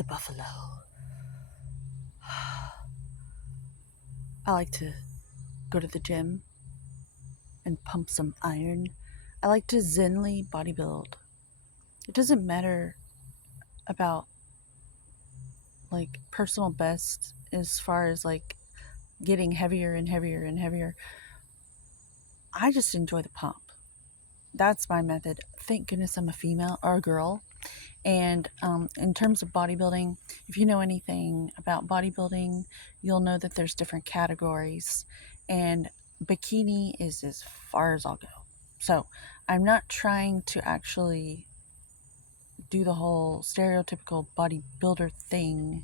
the buffalo. I like to go to the gym and pump some iron. I like to zenly bodybuild. It doesn't matter about like personal best as far as like getting heavier and heavier and heavier. I just enjoy the pump. That's my method. Thank goodness I'm a female or a girl. And in terms of bodybuilding, if you know anything about bodybuilding, you'll know that there's different categories. And bikini is as far as I'll go. So I'm not trying to actually do the whole stereotypical bodybuilder thing.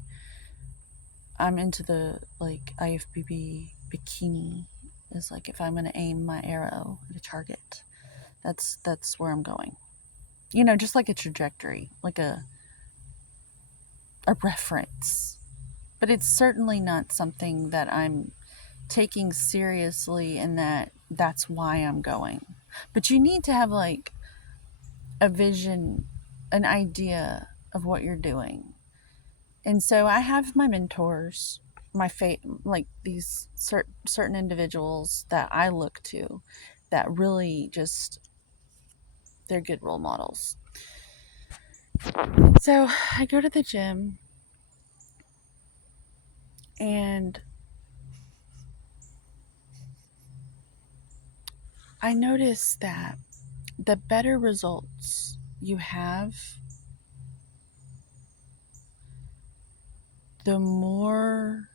I'm into the like IFBB bikini is like if I'm going to aim my arrow at a target. That's where I'm going. You know, just like a trajectory, like a reference. But it's certainly not something that I'm taking seriously and that's why I'm going. But you need to have like a vision, an idea of what you're doing. And so I have my mentors, like these certain individuals that I look to that really just they're good role models. So I go to the gym and I notice that the better results you have, the more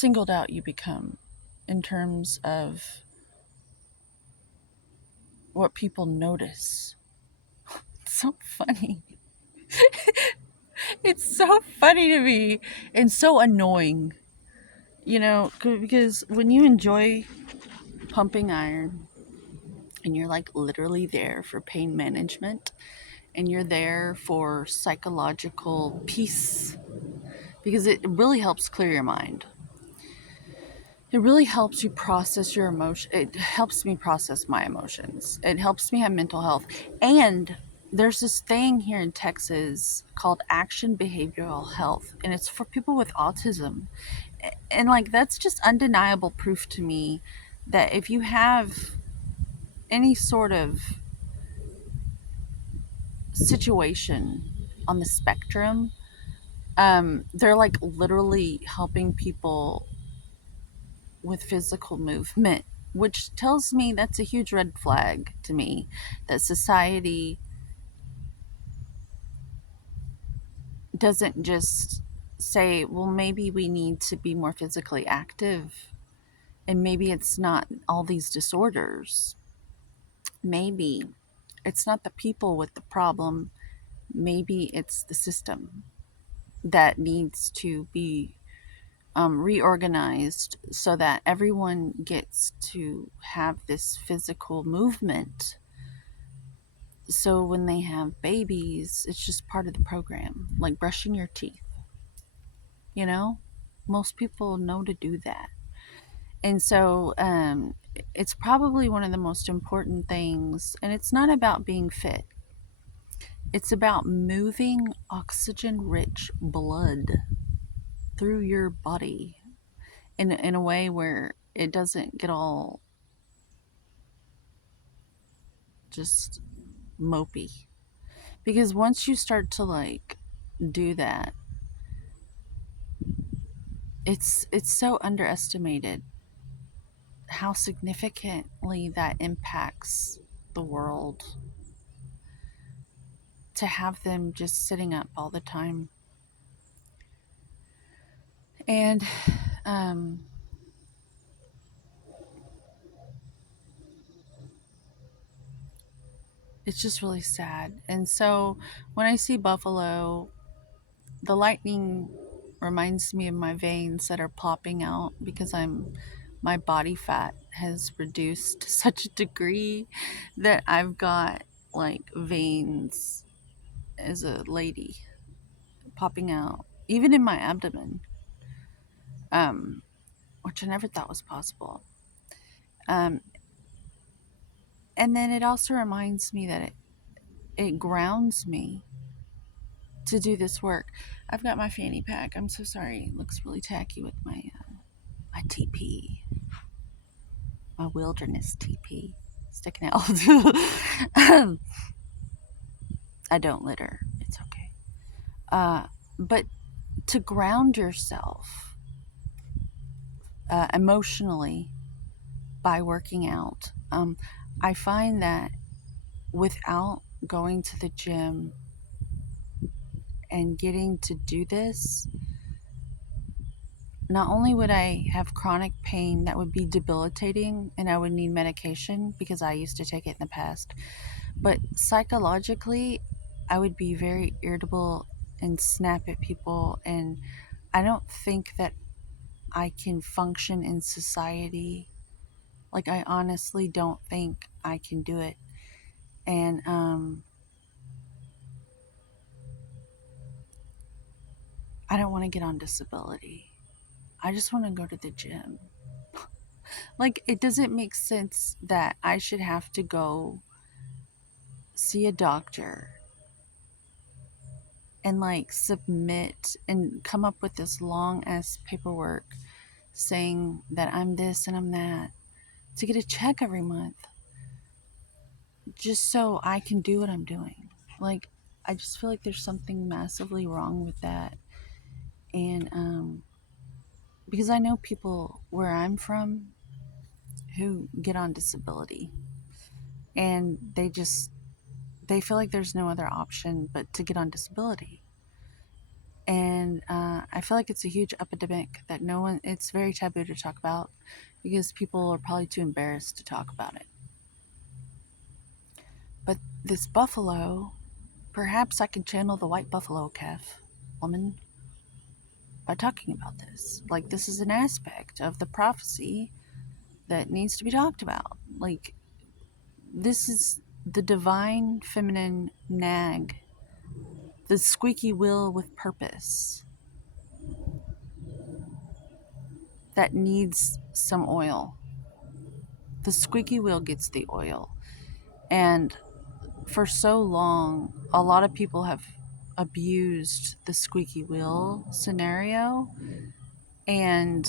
singled out you become in terms of what people notice. It's so funny. It's so funny to me and so annoying, because when you enjoy pumping iron and you're like literally there for pain management and you're there for psychological peace because it really helps clear your mind. It really helps you process your emotion. It helps me process my emotions. It helps me have mental health. And there's this thing here in Texas called Action Behavioral Health, and it's for people with autism. And like that's just undeniable proof to me that if you have any sort of situation on the spectrum, they're like literally helping people with physical movement, which tells me that's a huge red flag to me that society doesn't just say, well, maybe we need to be more physically active and maybe it's not all these disorders. Maybe it's not the people with the problem, maybe it's the system that needs to be reorganized so that everyone gets to have this physical movement. So when they have babies, it's just part of the program, like brushing your teeth. You know, most people know to do that. And so it's probably one of the most important things. And it's not about being fit, it's about moving oxygen rich blood through your body in a way where it doesn't get all just mopey. Because once you start to like do that, it's so underestimated how significantly that impacts the world to have them just sitting up all the time. And um, it's just really sad. And so when I see buffalo, the lightning reminds me of my veins that are popping out because my body fat has reduced to such a degree that I've got like veins as a lady popping out, even in my abdomen, which I never thought was possible. Um, And then it also reminds me that it grounds me to do this work. I've got my fanny pack. I'm so sorry. It looks really tacky with my TP, my wilderness TP sticking out. I don't litter. It's okay. But to ground yourself emotionally by working out, I find that without going to the gym and getting to do this, not only would I have chronic pain that would be debilitating and I would need medication because I used to take it in the past, but psychologically, I would be very irritable and snap at people. And I don't think that I can function in society. Like, I honestly don't think I can do it. And I don't want to get on disability. I just want to go to the gym. Like, it doesn't make sense that I should have to go see a doctor and like submit and come up with this long ass paperwork saying that I'm this and I'm that to get a check every month just so I can do what I'm doing. Like, I just feel like there's something massively wrong with that. And because I know people where I'm from who get on disability and they feel like there's no other option but to get on disability. And I feel like it's a huge epidemic that it's very taboo to talk about because people are probably too embarrassed to talk about it. But this buffalo, perhaps I can channel the white buffalo calf woman by talking about this. Like, this is an aspect of the prophecy that needs to be talked about. Like, this is the divine feminine nag, the squeaky wheel with purpose that needs some oil. The squeaky wheel gets the oil. And for so long, a lot of people have abused the squeaky wheel scenario and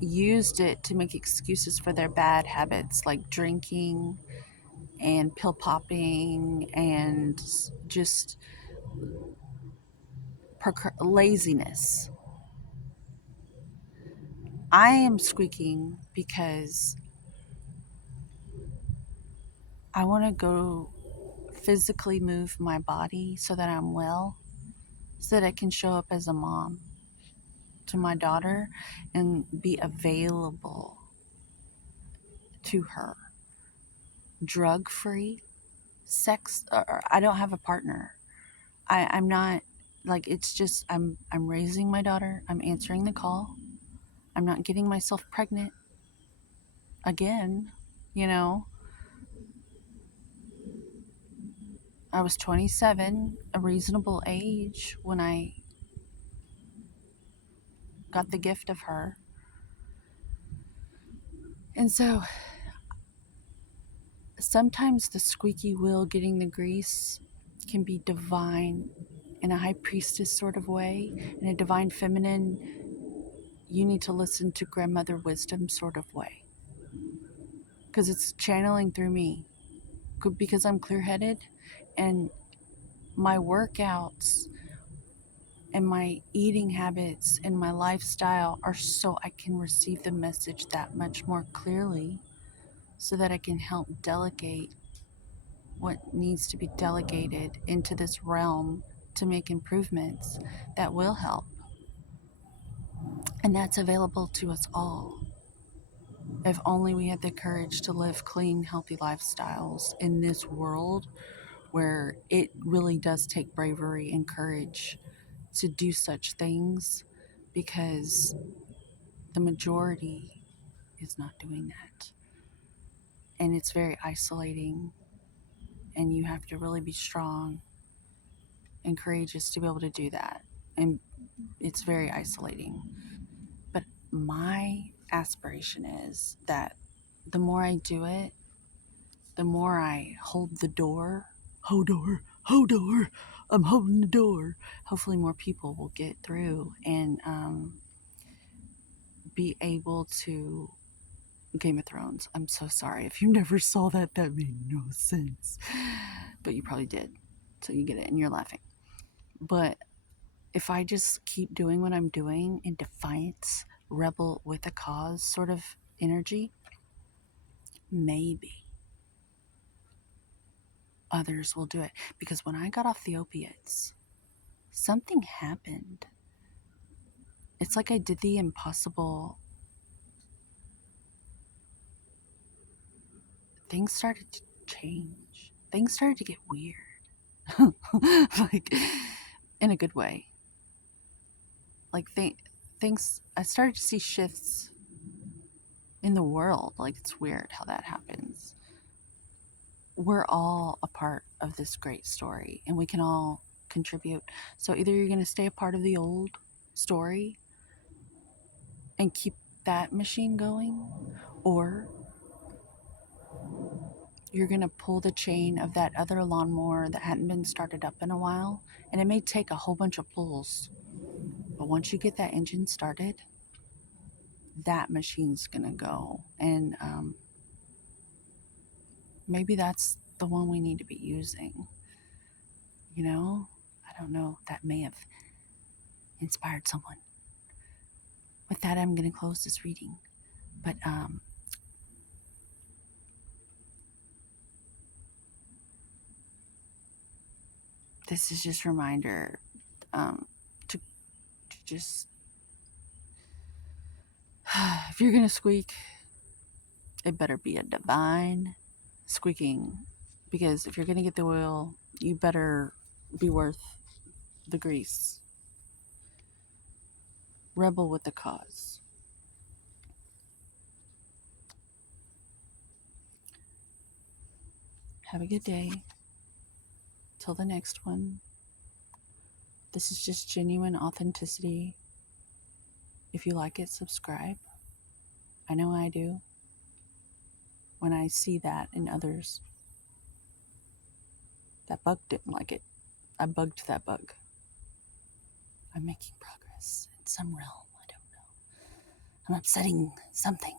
used it to make excuses for their bad habits like drinking and pill popping and just laziness. I am squeaking because I want to go physically move my body so that I'm well, so that I can show up as a mom to my daughter and be available to her. Drug free, sex, or I don't have a partner. I'm not, like, it's just I'm raising my daughter, I'm answering the call, I'm not getting myself pregnant again, you know. I was 27, a reasonable age when I got the gift of her. And so sometimes the squeaky wheel getting the grease can be divine in a high priestess sort of way, in a divine feminine, you need to listen to grandmother wisdom sort of way. Because it's channeling through me. Because I'm clear headed and my workouts and my eating habits and my lifestyle are so I can receive the message that much more clearly so that I can help delegate what needs to be delegated into this realm to make improvements that will help. And that's available to us all. If only we had the courage to live clean, healthy lifestyles in this world where it really does take bravery and courage to do such things, because the majority is not doing that. And it's very isolating, and you have to really be strong and courageous to be able to do that. And it's very isolating. But my aspiration is that the more I do it, the more I hold the door, hold door, I'm holding the door. Hopefully, more people will get through and be able to. Game of Thrones. I'm so sorry. If you never saw that, that made no sense. But you probably did. So you get it and you're laughing. But if I just keep doing what I'm doing in defiance, rebel with a cause sort of energy, maybe others will do it. Because when I got off the opiates, something happened. It's like I did the impossible. Things started to change. Things started to get weird. Like, in a good way. Like, things, I started to see shifts in the world. Like, it's weird how that happens. We're all a part of this great story and we can all contribute. So either you're going to stay a part of the old story and keep that machine going, or you're going to pull the chain of that other lawnmower that hadn't been started up in a while. And it may take a whole bunch of pulls, but once you get that engine started, that machine's going to go. And maybe that's the one we need to be using. You know, I don't know. That may have inspired someone. With that, I'm going to close this reading. But this is just a reminder to just, if you're going to squeak, it better be a divine squeaking. Because if you're going to get the oil, you better be worth the grease. Rebel with the cause. Have a good day. Till the next one. This is just genuine authenticity. If you like it, subscribe. I know I do. When I see that in others. That bug didn't like it. I bugged that bug. I'm making progress in some realm. I don't know. I'm upsetting something.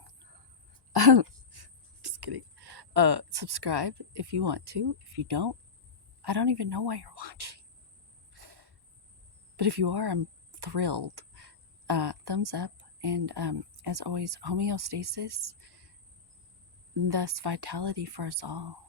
Just kidding. Subscribe if you want to. If you don't, I don't even know why you're watching. But if you are, I'm thrilled. Thumbs up. And as always, homeostasis, thus vitality for us all.